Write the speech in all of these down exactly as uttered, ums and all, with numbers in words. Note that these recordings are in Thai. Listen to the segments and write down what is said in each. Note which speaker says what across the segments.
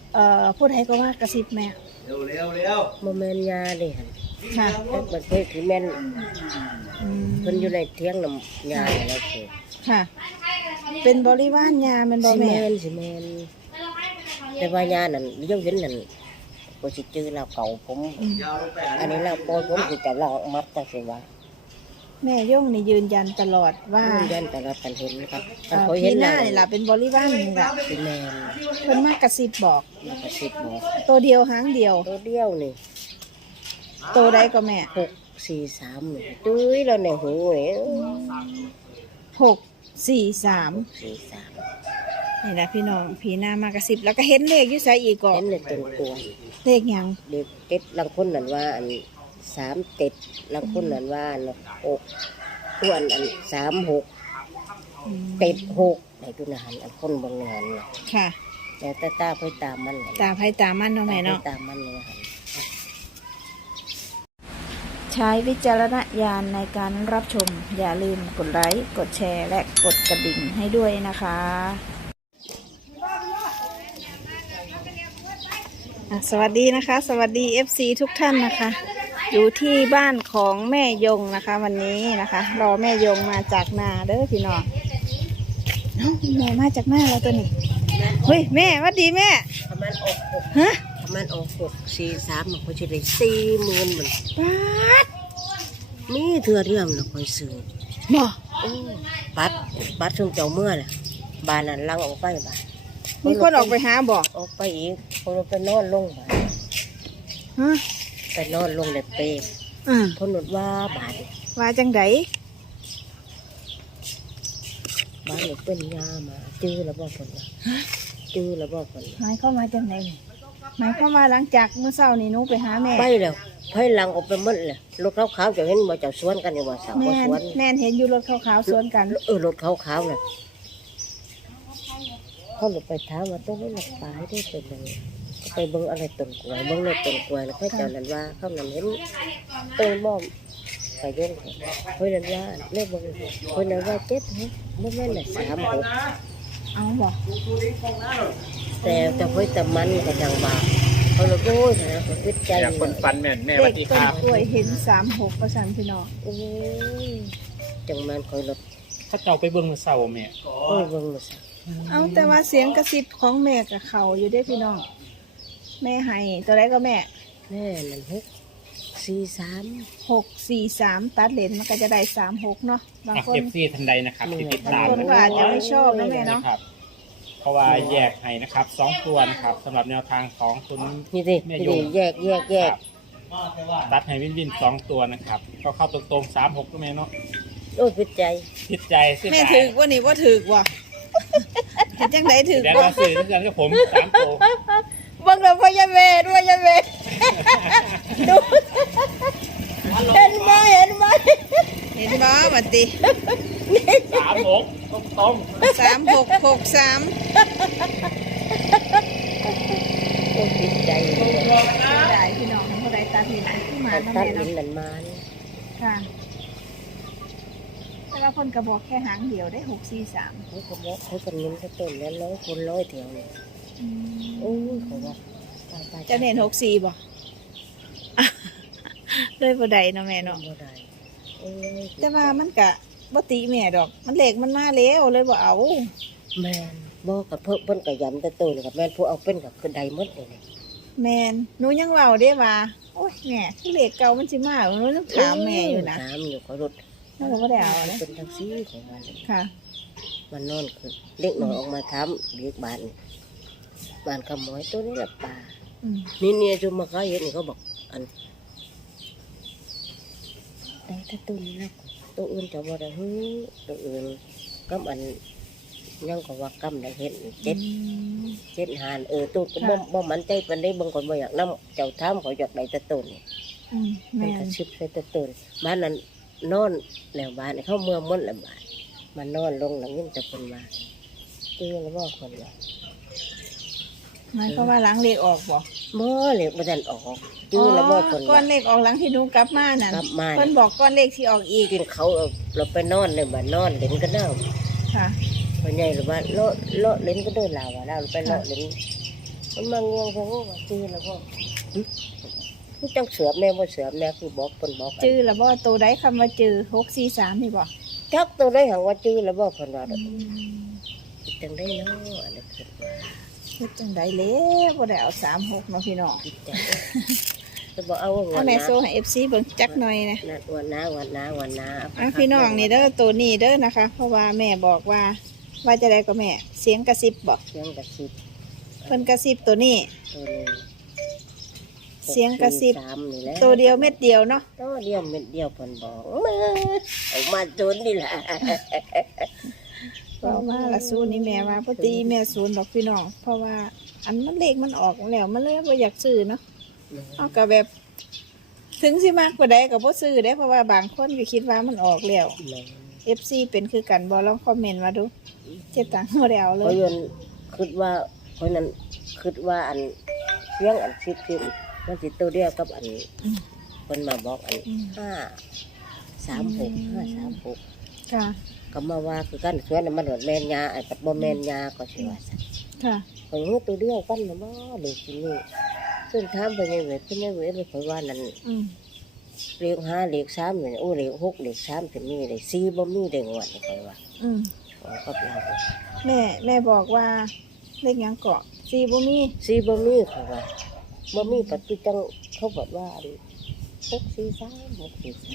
Speaker 1: เอ่อพูดให้ก็ว่ากระซิบแม่
Speaker 2: เร็วเร็วเร็ว
Speaker 3: โมเมนยาเลยค่ะ
Speaker 1: ค่ะ
Speaker 3: แต่ประเทศที่แม่น
Speaker 1: อืม
Speaker 3: เพิ่นอยู่ในเที่ยงน้ำยาแล้วคือ
Speaker 1: ค่ะ เป็นบริวารยาเป็นบ่
Speaker 3: สิ
Speaker 1: แม่
Speaker 3: แม่นสิแม่นแต่ว่ายานั่นเดี๋ยวเห็นนั่นก็สิจื้อเราเก่าผม
Speaker 1: อืม
Speaker 2: ยาวลงไป
Speaker 3: อันนี้เราปล่อยผมสิจะเรามัดจังซี่ว่า
Speaker 1: แม่ย่งนี่ยืนยันตลอดว่า
Speaker 3: ยืนยันแต่เรากันเห็นนะครับ
Speaker 1: เอ่
Speaker 3: ถ้า
Speaker 1: อ
Speaker 3: เขาเห็
Speaker 1: พี่
Speaker 3: น
Speaker 1: ห
Speaker 3: แล้
Speaker 1: น้าว นี่ล่ะเป็นบริวารนี่ล่ะ
Speaker 3: สิแม่น
Speaker 1: เพิ่นมากระซิบบอก
Speaker 3: มากระซิบบอก
Speaker 1: ตัวเดียวหางเดียว
Speaker 3: ตัวเดียวนี่
Speaker 1: ตัวใดก็แม่
Speaker 3: หกสี่สามนี่ตุ้ยเราในหูนี่
Speaker 1: หกสี่สาม
Speaker 3: สี่สาม
Speaker 1: นี่แหละพี่น้องผีหน้ามากระซิบแล้วก็เห็นเลขอยู่ไสอีกก่อ
Speaker 3: เห็นเลยต้นกล้วย
Speaker 1: เลขหยัง
Speaker 3: เด็กเจ็ดลังคนนั่นว่าอันสามเจ็ดลังคนนั่นว่าอันหกอ้วนอันสามหก
Speaker 1: อืม
Speaker 3: เจ็ดหกในตุนหันอันคนบางงานน่ะ
Speaker 1: ค่ะ
Speaker 3: แต่ตาตาไปตามมันเลย
Speaker 1: ตาไผตามันเนาะแม่เนาะ
Speaker 3: ตามมันเลยหัน
Speaker 1: ใช้วิจารณญาณในการรับชม อย่าลืมกดไลค์กดแชร์และกดกระดิ่งให้ด้วยนะคะอ่ะสวัสดีนะคะ สวัสดี เอฟ ซี ทุกท่านนะคะ อยู่ที่บ้านของแม่ยงนะคะ วันนี้นะคะ รอแม่ยงมาจากนาเด้อพี่น้องเอ้าแม่มาจากนาแล้วตัวนี้เฮ้ยแม่หวัดดีแม่
Speaker 3: ถ้ามันออกหก
Speaker 1: ฮะ
Speaker 3: ถ้ามันออกหกสี่สามมันก็จะได้สี่หมื่นมัน
Speaker 1: ปัด
Speaker 3: มีเถื่อเดียวนะคอยซื้อ
Speaker 1: บ่
Speaker 3: โอ้ปัดปัดช่วงเจ้าเมื่อน่ะบานนั้นลังออกไปบ้าน
Speaker 1: มีคนออกไปหาบ่
Speaker 3: ออกไปอีกคนไปนอนลงบ้าน
Speaker 1: ฮะ
Speaker 3: ไปนอนลงในเปรย์
Speaker 1: อ่า
Speaker 3: เพนนว่าบาน
Speaker 1: ว่าจังได
Speaker 3: บ้านนี่เป็นยามาจื้อแล้วบอกคนว่าจื้อแล้วบอกคนว่า
Speaker 1: หมายเข้ามว่าจังไดนี่หมายเข้ามว่าหลังจากเมื่อเช้านี่หนูไปหาแม่
Speaker 3: ไปแล้วไปหลังออกไปหมดเลยรถขาวๆจะเห็นมาจากสวนกันอยู่ว่าสาว
Speaker 1: แม่
Speaker 3: ว่าน สวน
Speaker 1: แม่นเห็นอยู่รถขาวๆสวนกัน
Speaker 3: เออรถขาวๆน่ะเขาหลบไปถามว่าต้องไม่หลับตายได้เป็นยังไงก็ไปเบิ่งอะไรต้นกล้วยเบิ่งในต้นกล้วยแล้วเขาเจ้านั้นว่าเขานั้นเห็นต้นบ้อมไปเรื่องเฮ้ยนั้นว่าเล่เบิ่งเฮ้ยนั้นว่าเจ็ดฮะไม่แม่นน่ะสามหก
Speaker 1: เอาบ่
Speaker 3: แต่แต่เฮ้ยแต่มันก็จังบาเขาเลยโอ้ยนะเขาคิดใจ
Speaker 2: อยากคนฟันแม่นแม่
Speaker 1: เล
Speaker 2: วั
Speaker 1: ข
Speaker 2: ดดีค
Speaker 1: ต้น
Speaker 2: รับ
Speaker 1: กล้วยเห็นสามหกประสันพี่น้อง
Speaker 3: โอ้ยจังมันคอยรถ
Speaker 2: ถ้าเจ้าไปเบิ่งเสาแม่
Speaker 3: โอ้ยเบิ่งมาสิ
Speaker 1: เอาแต่ว่าเสียงกระซิบของแม่กับเขาอยู่ได้พี่น้อง แม่ให้ตัวไหนก็แม่
Speaker 3: แม่นั่นหกสี่สาม
Speaker 1: หกสี่สามตัดเลนมันก็จะได้สามหกเนาะบางคน
Speaker 2: เอฟซีทันใดนะครับที่ติด
Speaker 1: บาง
Speaker 2: ตาม
Speaker 1: คน
Speaker 2: นะ
Speaker 1: ก็
Speaker 2: ครั
Speaker 1: อา
Speaker 2: บ
Speaker 1: จจะไม่ชอบนะแม่เนาะ
Speaker 2: ครับ เพราะว่าแยกให้นะครับสองตัวนะครับสำหรับแนวทางของคุณ
Speaker 3: นี่ดิ
Speaker 2: แม่
Speaker 3: นี่
Speaker 2: ย
Speaker 3: ดิ
Speaker 2: ง
Speaker 3: แยกแยกแยก
Speaker 2: ตัดให้วินวินสองตัวนะครับ ก็เข้าตรงๆสามหกก็แม่เนาะ
Speaker 3: โอ้ยพิดใจ
Speaker 2: ผิดใจเสีย
Speaker 1: แม่
Speaker 2: ดาย
Speaker 1: ถือว่านี่ว่าถือว่ะ เห็นจังไหนถือ
Speaker 2: เดี๋ยว
Speaker 1: ว่า
Speaker 2: เราสื่อเรื่องกับผมสามตัว
Speaker 1: บังเราพยาเวด้วยยาเวดูเห็นไหมเห็นไหมเห็นบ่บัดติ
Speaker 2: สามหกตรง
Speaker 1: สามหกหกสาม
Speaker 3: โอ้ยพิดใจเลย
Speaker 1: ได้พี่น้องทั้งคนใดตัดหินที่มา
Speaker 3: เขา
Speaker 1: เนาะ
Speaker 3: ตัด
Speaker 1: แม่
Speaker 3: หิน
Speaker 1: เนาะ
Speaker 3: นั่นมานี่
Speaker 1: ค่ะแต่ละคนกระบอกแค่หางเดียวได้หกสี่สาม
Speaker 3: เขาก็บอกเขาก็นิ้นเขาต้นแล้วร้อยคนร้อยแถวนี่โอ้ยเขาว่าตายตาย
Speaker 1: จะเน้นหกสี่บ่ เลยบ่ได้เนาะแม่เนาะ
Speaker 3: บ่ได้โอ้ย
Speaker 1: แต่ว่ามันกะบ่ติแม่ดอก มันเหล็กมันมาแล้วเลยบ่เอา
Speaker 3: แม่นบอกกับเพิ่นเพิ่นก็ย้ำแต่ต้นกับแม่นผู้เอาเป็นกับคือใดหมดเลยนี่
Speaker 1: แม่นหนูยังเว้าได้ว่าโอ้ยแม่ที่เหล็กเก่ามันสิมาหนูต้องถามแม่อยู่นะ
Speaker 3: ถามอยู่เขารถ
Speaker 1: แม่ก็บ่ได้เอานะ
Speaker 3: เป็นแท็กซี่ของมัน
Speaker 1: ค่ะ
Speaker 3: มันนอนคือเล็กหน่อยออกมาทำเรียกบ้านบ้านขโมยตัวนี้แหละป่า
Speaker 1: อืม
Speaker 3: นี่เนี่ยจุมาเขาเห็นนี่เขาบอกอันแต่ถ้าตัวนี้แล้วตัวอื่นจะบ่ได้ฮึตัวอื่นก็อันยังก็ว่ากำได้เห็นเจ็ดเจ็ดหานเออตัวก็บ่บ่มันใจปานได้บางคนบ่อยากนำเจ้าถามเขาอยากได้แตะต้นนี่
Speaker 1: อืม
Speaker 3: มั
Speaker 1: แม่
Speaker 3: นก็
Speaker 1: น
Speaker 3: ชิบใส่แตะต้นบ้านนั้นนอนแล้วบ้านนี่เขาเมื่อมดแล้วบ้านมันนอนลงหลังยินแต่คนมาเจอแล้วบ่คนว่า
Speaker 1: หมายความว่าหลังเหล็กออกบ่
Speaker 3: เมื่อเหล็กมันออกจื้อแล้วบ่คน
Speaker 1: ก้อนเหล็กออกหลังที่หนูกลับมานั่น
Speaker 3: กลับมา
Speaker 1: เพิ่นบอกก้อนเหล็กที่ออกอีก
Speaker 3: กินเขาเอาเราไปนอนเลยบ้านนอนเล่นกันเน่า
Speaker 1: ค่ะ
Speaker 3: พอใหญ่หรือว่าเลาะเลาะเล่นก็เดินลาวว่าเราไปเลาะเล่นมันมาเงียงเขาว่าจื้อแล้วก็คือจังเสือแม่บ่เสือแม่คือบอกเพิ่นบอก
Speaker 1: จื้อแล้วบ่ตัวใดคำว่าจื้อหกสี่สามนี่บ่
Speaker 3: จักตัวได้หังว่าจื้อแล้วบ่เพิ่นว่าจังได้เนาะอันนี้คือว่า
Speaker 1: เฮ็ดจังได๋แล้วบ่ได้เอาสามหกเนาะพี่น้อง
Speaker 3: คิดจังจะบ่เอาว่า
Speaker 1: เอาแม่โซ่ให้ เอฟ ซี เบิ่งจักหน่อยนะ
Speaker 3: นัดวันน้าวันน้าวันน้า
Speaker 1: อ่ะพี่น้องนี่เด้อตัวนี้เด้อนะคะ เพราะว่าแม่บอกว่าว่าจะได้ก็แม่ เสียงกระซิบบอก
Speaker 3: เสียงกระซิบ
Speaker 1: เพิ่นกระซิบตัวนี้
Speaker 3: ตัวนึง
Speaker 1: เสียงกระซิบ
Speaker 3: สามนี่แหละ
Speaker 1: ตัวเดียวเม็ดเดียวเนาะ
Speaker 3: ตัวเดียวเม็ดเดียวเพิ่นบอกมาเอามาจนนี่ล่ะ
Speaker 1: เพราะว่าละศูนย์นี่แม่ว่าปกติแม่ศูนย์ดอกพี่น้อง เพราะว่าอันมันเลขมันออกแล้วมันเลยบ่อยากซื้อเนาะเอาก็แบบ ถึงสิมากกว่าใดก็บ่ซื้อได้เพราะว่าบางคนก็คิดว่ามันออกแล้ว เอฟ ซี เป็นคือกันบ่ลองคอมเมนต์มาดูเจ็บตังค์บ่ได้เอาเล
Speaker 3: เพราะ
Speaker 1: ย
Speaker 3: ยันคิดว่าเพราะนั้นคิดว่าอันเสียงอันคิดคือมันสิตัวเดียวกับอันเพิ่นมาบอกอันห้าสามหกห้าสามหก
Speaker 1: ค่ะ
Speaker 3: ก็มาว่าคือกันส่วนนั้นมันหดแม่นยาไอ้ปัดบ่แม่นยาก็สิว่าซั่น
Speaker 1: ค่ะ
Speaker 3: ข่อยฮู้ตัวเดียวกันน่ะบ่เด็กสินี่ซึ่งถามไปยังไงเพิ่นยังเว้ยข่อยว่านั่น
Speaker 1: อืม
Speaker 3: เลขห้าเลขสามนี่โอ้เลขหกเลขสามเป็นมีเลขสี่บ่มีได้งวดนี่ข่อยว่า
Speaker 1: อืม
Speaker 3: ข่อยก็เรา
Speaker 1: แม่แม่บอกว่าเลขหยังเกาะสี่บ่มี
Speaker 3: สี่บ่มีข่อยว่าบ่มีปัจจุจังเขาบอกว่าอันหกสี่สามหกสี่สาม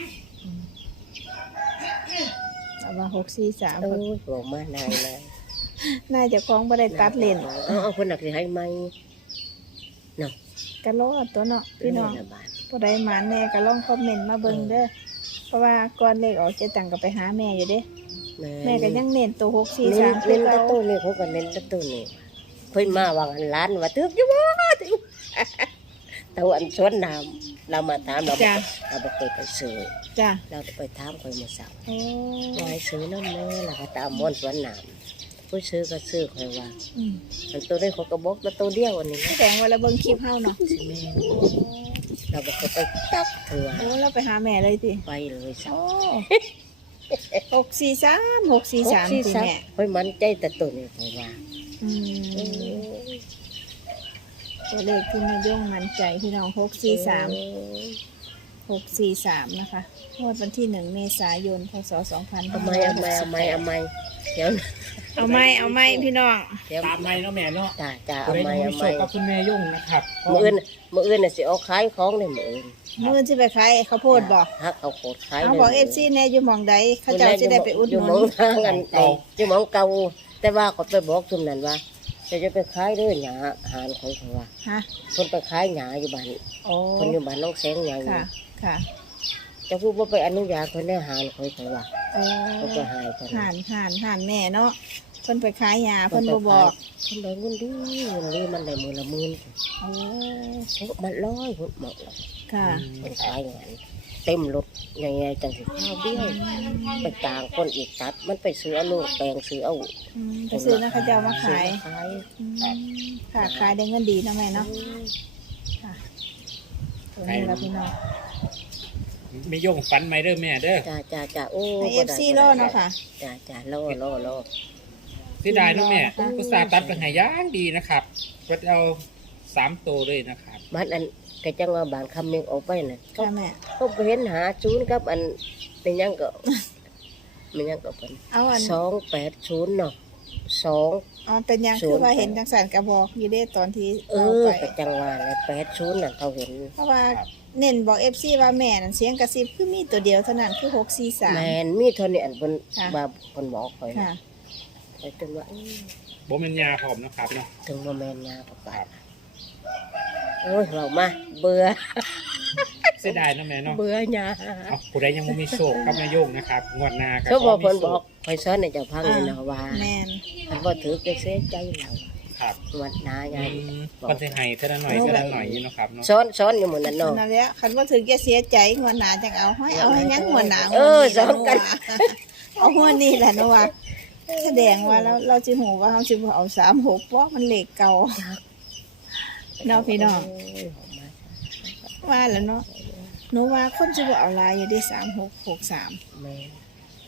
Speaker 1: เอามาหกสี่สาม
Speaker 3: โอ้ยบอกมานายนาย
Speaker 1: น่าจะคล้องบ่ได้ตัดเลน
Speaker 3: เอาเอาคนหนักสิให้ไหมเนาะ
Speaker 1: กะรอดตัวเนาะพี่น้อง
Speaker 3: ละบาท
Speaker 1: ผู้ใดหมาแน่ก็ลองคอมเมนต์มาเบิ่งเด้อเพราะว่าก่อนเลขออกเจ๊ตังก็ไปหาแม่อยู่เด้แม่ก็ยังเน้นตัวหกสี่
Speaker 3: เน้
Speaker 1: สาน มคื
Speaker 3: เน้
Speaker 1: อน
Speaker 3: แตะ
Speaker 1: เก่า
Speaker 3: ตู้นี่เขาก็เน้นแตะตู้นี่เพิ่นมาว่าอันล้านว่าตึกอยู่บ่ตึกแต่ว่าอันสวนน้ำเรามาถามเราบ่
Speaker 1: จ้ะ
Speaker 3: เราบ่เคยไปซื้อ
Speaker 1: จ้ะ
Speaker 3: เราไปถามคนมาสาว
Speaker 1: โอ้
Speaker 3: วายซื้อน้ำเนื้อแล้วก็ตามมอนสวนน้ำผู้ซื้อก็ซื้อคอยว่า
Speaker 1: อืม
Speaker 3: อันตัวได้เขาก็บอกมาตัวเดียวอันนี้
Speaker 1: แส
Speaker 3: นะ
Speaker 1: ดงว่าเราเบิ่งคลิปเฮาเนาะ
Speaker 3: สิแม่เราบ่เคยไปตักเถื่อ
Speaker 1: โอ้เราไปหาแม่เลยสิ
Speaker 3: ไปเลยสา
Speaker 1: โอ้
Speaker 3: ว
Speaker 1: หกสี่สามหกสี่สามสิแม่
Speaker 3: คอยมันใจแต่ตัวนี้คอยว่า
Speaker 1: อื
Speaker 3: เอ
Speaker 1: ม
Speaker 3: อ
Speaker 1: ตัวเลขที่แม่ย่งมั่นใจพี่น้องหกสี่สาม หกสี่สามนะคะงวดวันที่หนึ่งเมษายนพศสองพัน
Speaker 3: เอาไม้เอาไม้เอาไม้เอาไม้เดี๋ยว
Speaker 1: เอาไม้เอาไม้พี่น้อง
Speaker 3: เดี๋ยว
Speaker 2: ตามในเนาะแม่เนาะ
Speaker 3: จ้าจ้า
Speaker 2: เอา
Speaker 3: เอา
Speaker 2: ไม้
Speaker 3: ไม้
Speaker 2: เอา
Speaker 3: เอา
Speaker 2: ไม้
Speaker 3: ไม้
Speaker 2: กับคุณแม่ยุ่งนะครับ
Speaker 3: มืออื่นมืออื่นน่ะสิเอาขายของเลยมืออื่น
Speaker 1: มือที่ไปขายข้าวโพดบอก
Speaker 3: ฮักเอาโคตรขาย
Speaker 1: เอาบอกเอฟซีแน่อยู่หมองใดเขาเจ้าจะได้ไปอุดห
Speaker 3: อยู่
Speaker 1: นุ
Speaker 3: หมอง
Speaker 1: น
Speaker 3: ทางกันเก่าอยู่หมองเก่าแต่ว่าเขาไปบอกซุมนั้นว่าจะจะไปขายเด้วยหยาหานของเขาว่า
Speaker 1: ฮะ
Speaker 3: คนไปขายหยาอยู่บ้าน
Speaker 1: โอ้
Speaker 3: คนอยู่บ้านน้องแสงหยาอยู่
Speaker 1: ค่ะค่ะ
Speaker 3: จะพูดว่าไปอนุญาตคนได้หานเขาเขาว่า
Speaker 1: โอ้
Speaker 3: เขาก็หายคน
Speaker 1: ห่านห่านห่านแม่เนาะเพิ่นไปขายยาเพิ่นบ่บอก
Speaker 3: คนได้เงินดีเงินดีมันได้มือละหมื่น
Speaker 1: โอ้
Speaker 3: มันร้อยหมดหมด
Speaker 1: ค่ะ
Speaker 3: คนขายงานเต็มรถยังไงจังสิข้าวเบี้ยวไปต่างคนอีกตัดมันไปซื้อเอาลูกแปลงซื้อเอา
Speaker 1: อืมไปซื้อนะเขาเจ้ามาขาย
Speaker 3: ขาย
Speaker 1: อืมค่ะขายได้เงินดีนะแม่เนาะค่ะตัวนี้ละพี่น้อง
Speaker 2: ไม่ยุ่งฟันไม่เด้อแม่เด้อ
Speaker 3: จ้าจ้าจ้าโอ้
Speaker 1: ให้เอฟซีรอเนาะค่ะ
Speaker 3: จ้าจ้าล่อล่อล่อ
Speaker 2: เสียดายเนาะแม่
Speaker 1: ค่ะ
Speaker 2: กุศลตัดเป็นหายางดีนะครับก็เอาสามตัวเลยนะครับ
Speaker 3: บ้านอันกะจังว่าบ้านคำเมงออกไปน่ะเขา
Speaker 1: ค่ะแม่
Speaker 3: เขาไปเห็นหาศูนย์กับอันเป็นหยังก็ เป็นหยังก็เป็น
Speaker 1: เอาอัน
Speaker 3: สองแปดศูนย์เนาะสอง
Speaker 1: อ๋อเป็นยังคือว่าเห็นจังสันกระบอกอยู่เด้ตอนที่
Speaker 3: เอ
Speaker 1: เรา
Speaker 3: อ
Speaker 1: ไป
Speaker 3: กะจังว่าเนี่ยแปดศูนย์น่ะเขาเห็น
Speaker 1: เพราะว่าเน้นบอกเอฟซีว่าแม่นั่นเสียงกระซิบคือมีตัวเดียวเท่านั้นคือหกสี่สาม
Speaker 3: แมนมีเท่านี้อันเพิ่น
Speaker 1: ค่ะ
Speaker 3: ว่าเพิ่นบอกคอย
Speaker 1: ค่ะ
Speaker 3: ไปจนว่าเอ้ย
Speaker 2: โบเมนยาพร้อมนะครับเนาะ
Speaker 3: ถึงบ่แม่นยากับไปโอ้ยเรามาเบื่อ
Speaker 2: เสียดายเนาะแม่เนาะ
Speaker 3: เบื่อยา
Speaker 2: เอาผู้ใดยังไม่มีโชคกับแม่ยุ่งนะครับงวดหน้า
Speaker 3: เขาบอก
Speaker 2: ข
Speaker 3: เพิ่น
Speaker 2: มีโช
Speaker 3: บอกคอยสอนให้เจ้าพังนี่นะว่า
Speaker 1: แมน
Speaker 3: อันบ่ถือจะเสียใจเรา
Speaker 2: ครับ
Speaker 3: วัดหนาให
Speaker 2: อื
Speaker 3: ญ่
Speaker 2: มคนจะให้เท่านั้นหน่อยเท่านั้นหน่อยนี่เนาะครับเนาะ
Speaker 3: สอนสอนอยู่หมื้อนั้นเนาะ
Speaker 1: นั่นแหละคันว่าถึงจะเสียใจหัวหนาจังเอาให้เอาให้ยังหัวหนา
Speaker 3: เออสอนกัน
Speaker 1: เอาหัวนี่แหละนะว่าแสดงว่าเราเราจะหูว่าเขาจะเอาสามหกเพราะมันเหล็กเก่า เนาะพี่น้อง
Speaker 3: โย
Speaker 1: ว่าแล้วเนาะหนูว่าคนจะบอกเอาลายอยู่ได้สามหกหกสาม
Speaker 3: แม่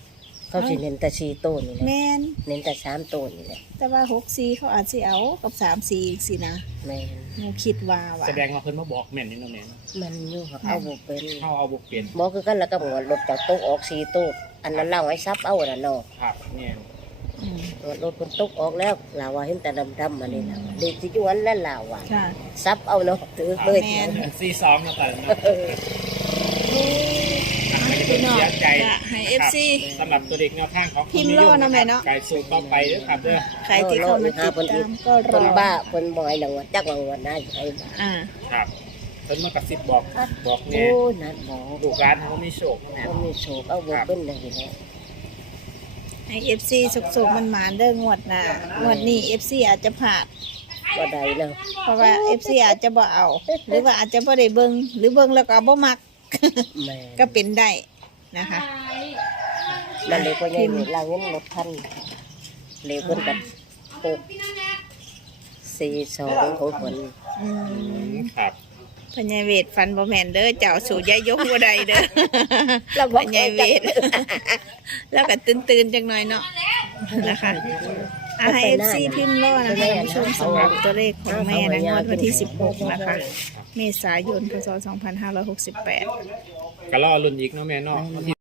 Speaker 3: เขาสิเน้นแต่สี่ต้นนี่แหละ
Speaker 1: แมน
Speaker 3: เน้นแต่สามต้นนี่แหละ
Speaker 1: แต่ว่าหกสี่เขาอาจจะเอากับสามสี่อีกสินะ
Speaker 3: แม่น
Speaker 1: หนูคิดว่าว่ะ
Speaker 2: แสดงว่าเพิ่นมาบอกแม่นนี่เนาะแม่เนาะ
Speaker 3: มันอยู่ครับเอาบ่เป็น
Speaker 2: เข้าเอาบุกเปลี่ยน
Speaker 3: บ่คือกันแล้วก็หมวดรถจากตกออกสี่ต้นอันนั้นเล่าไว้ซับเอาน่ะเนาะ
Speaker 2: ครับเนี่ย
Speaker 1: อืม
Speaker 3: รถรถคนตกออกแล้วลาวว่าเห็นแต่ดำๆมานี่ล่ะเด็กสิจวนแล้วลาวว่า
Speaker 1: ค่ะ
Speaker 3: ซับเอาเนาะถือเลย
Speaker 1: แม่น
Speaker 2: ซีสองนะแต่เนาะ
Speaker 3: เออ
Speaker 1: พี่น้อง
Speaker 2: เสียใจ
Speaker 1: จะให้เอฟซี
Speaker 2: สำหรับตัวเด็กแนวทางของ
Speaker 1: พิมพ์โล่นะแม่เนาะ
Speaker 2: ไก่สูตรต่อไปเด้อครับเด้อ
Speaker 1: ใครที่เข้ามาติดตามก็ร
Speaker 3: คน
Speaker 1: อ
Speaker 3: บ้าคนบ่อยหลังว่าจักว่าวันได้ไอ้บ้า
Speaker 1: อ่า
Speaker 2: ครับเพิ่นมากระซิบบอกบอก
Speaker 3: โอ้
Speaker 2: แน่
Speaker 3: นั่นบ่
Speaker 2: ลูกร้านเขามีโชคแน่
Speaker 3: บ่มีโชคเอาบ่เป็นจังซี่แหละ
Speaker 1: ให้เอฟซีสุกๆมันหมานๆเด้องวดหน้างวดนี้เอฟซีอาจจะผ่าน
Speaker 3: บ่ได้แล้ว
Speaker 1: เพราะว่าเอฟซีอาจจะบ่เอา หรือว่าอาจจะบ่ได้เบิ่งหรือเบิ่งแล้วก็บ่มัก
Speaker 3: แม่
Speaker 1: ก็เป็นได้นะคะ
Speaker 3: มันเลยบ่ใหญ่นี่ลางเงินรถคันเลยเพิ่นก็หกสี่สองของเพิ่น
Speaker 1: อื
Speaker 2: อื
Speaker 1: ม
Speaker 2: มครับ
Speaker 1: พญาเวทฟันบ่แม่นเด้อเจ้าสู่ยายยกบ่ได้เด้อ
Speaker 3: แล้ว
Speaker 1: พ
Speaker 3: บ่
Speaker 1: ญาเวท แล้วก็ตื่นๆจังหน่อยเนาะนะคะอ่ะให้ เอฟ ซี พิมพ์รอนะคะท่านผู้ชมสำหรับตัวเลขของแม่นะงวดวันที่สิบหกนะคะ เมษายนพศสองพันห้าร้อยหกสิบแปด
Speaker 2: ก็รอรุ่นอีกเนาะแม่เนาะวันที่